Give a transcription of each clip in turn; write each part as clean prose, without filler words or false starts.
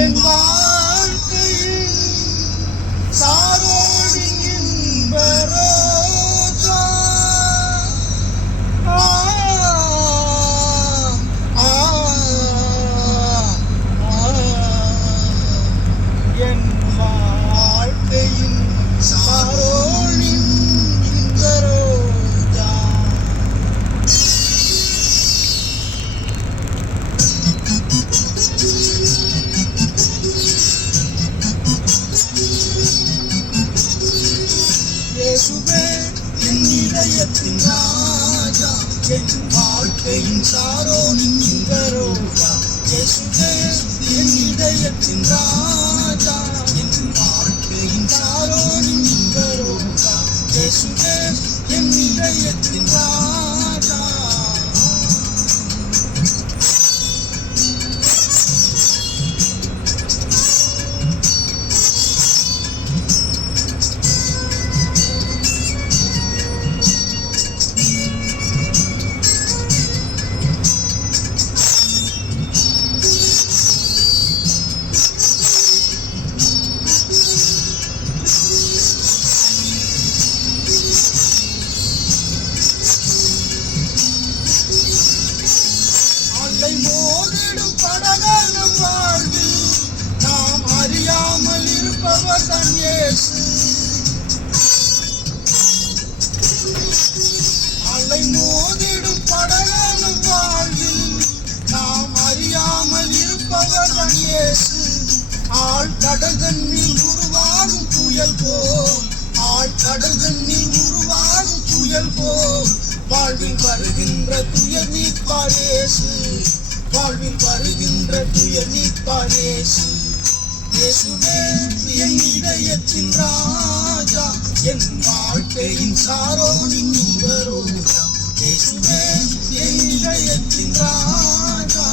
என் வாழ்க்கையில் சாரோடி இன்ப ரோஜா. என் வாழ்க்கையின் சாரோடி இன்ப ரோஜா. இயேசுவே என் இதயத்தின் ராஜா, என் வாழ்க்கையின் சாரோனின் இன்ப ரோஜா. இயேசுவே என் இதயத்தின் ராஜா, என் வாழ்க்கையின் சாரோனின் இன்ப ரோஜா. இயேசுவே என் இதயத்தின் ராஜா. மோதிடும் படகான வாழ்வில் நாம் அறியாமல் இருப்பவர் தான் இயேசு. அலை மோதிடும் படகான வாழ்வில் நாம் அறியாமல் இருப்பவர் தான் இயேசு. ஆள் கடல் தண்ணில் உருவாகும் புயல் போல், ஆள் கடல் தண்ணில் உருவாகும் புயல் போல் வாழ்வில் வருகின்ற துயர் நீப்பார் இயேசு. வாழ்வில் வருகின்ற துயர் நீப்பார் இயேசு. இயேசுவே என் இதயத்தின் ராஜா, என் வாழ்க்கையின் சாரோனின் இன்ப ரோஜா. இயேசுவே என் இதயத்தின் ராஜா.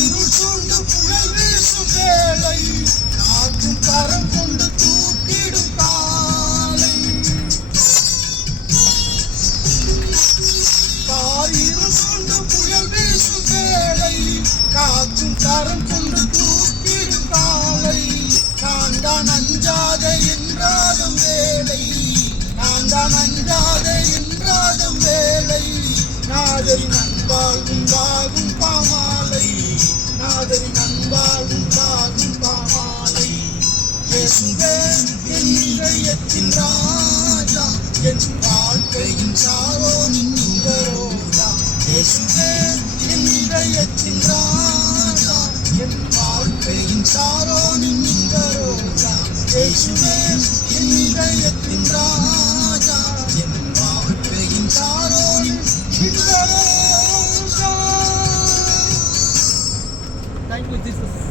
இருள் சூழ்ந்து புயல் வீசும் வேளை, காற்றும் கரம் கொண்டு தூக்கிடும் காலை. இருள் சூழ்ந்து புயல் வீசும் வேளை, காற்றும் கரம் கொண்டு தூக்கிடும் காலை. நான் தான் அஞ்சாத என்றாலும் வேலை, நான் தான் அஞ்சாத என்றாலும் வேலை. நாதரின் அன்பால் உண்டாகும் பாமாலை, நாதரின் அன்பால் உண்டாகும் பாமாலை. இயேசுவே என் இதயத்தின் ராஜா, என் வாழ்க்கையின் சாரோனின் இன்ப ரோஜா. இயேசுவே என் இதயத்தின் ராஜா, என் வாழ்க்கையின் சாரோனின் இன்ப ரோஜா. இயேசுவே என் இதயத்தின் ராஜா, என் வாழ்க்கையின் சாரோனின் இன்ப ரோஜா. Thank you, Jesus.